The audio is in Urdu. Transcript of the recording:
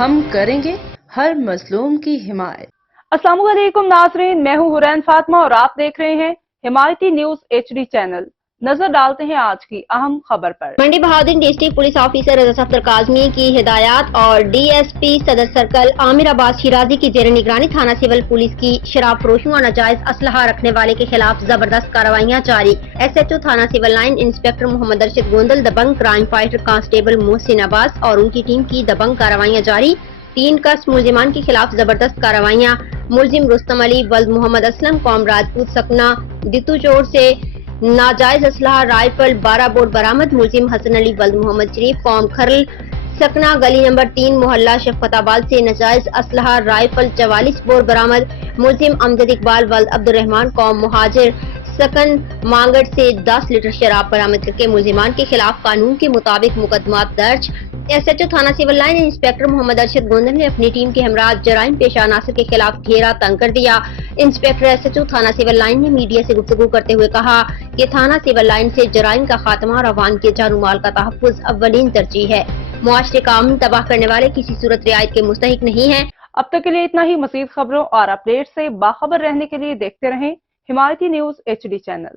ہم کریں گے ہر مظلوم کی حمایت۔ السلام علیکم ناظرین، میں ہوں حرین فاطمہ اور آپ دیکھ رہے ہیں حمایتی نیوز HD چینل۔ نظر ڈالتے ہیں آج کی اہم خبر پر۔ منڈی بہادر ڈسٹرکٹ پولیس آفیسر رضا سفتر کاظمی کی ہدایات اور DSP صدر سرکل عامر عباس شیرازی کی زیر نگرانی تھانہ سول پولیس کی شراب فروشوں اور ناجائز اسلحہ رکھنے والے کے خلاف زبردست کارروائیاں جاری۔ SHO تھانہ سول لائن انسپکٹر محمد ارشد گوندل، دبنگ کرائم فائٹر کانسٹیبل محسن عباس اور ان کی ٹیم کی دبنگ کارروائیاں جاری۔ 3 کس ملزمان کے خلاف زبردست کارروائیاں۔ ملزم رستم علی ولد محمد اسلم قوم راجپوت سکنا دتو چور سے ناجائز اسلحہ رائفل 12 بور برآمد۔ ملزم حسن علی ولد محمد شریف قوم کھرل سکنا گلی نمبر 3 محلہ شفقت آباد سے ناجائز اسلحہ رائفل 44 بور برآمد۔ ملزم امجد اقبال ولد عبد الرحمان قوم مہاجر سکن مانگڑ سے 10 لیٹر شراب برآمد کر کے ملزمان کے خلاف قانون کے مطابق مقدمات درج۔ SHO تھانہ سول لائن انسپکٹر محمد ارشد گوندل نے اپنی ٹیم کے ہمراہ جرائم پیشہ عناصر کے خلاف گھیرا تنگ کر دیا۔ انسپکٹر SHO تھانہ سول لائن نے میڈیا سے گفتگو کرتے ہوئے کہا کہ تھانہ سول لائن سے جرائم کا خاتمہ اور عوام کے جان و مال کا تحفظ اولین ترجیح ہے۔ معاشرے کا امن تباہ کرنے والے کسی صورت رعایت کے مستحق نہیں ہیں۔ اب تک کے لیے اتنا ہی۔ مزید خبروں اور اپڈیٹ سے باخبر رہنے کے لیے دیکھتے رہیں حمایتی نیوز HD چینل۔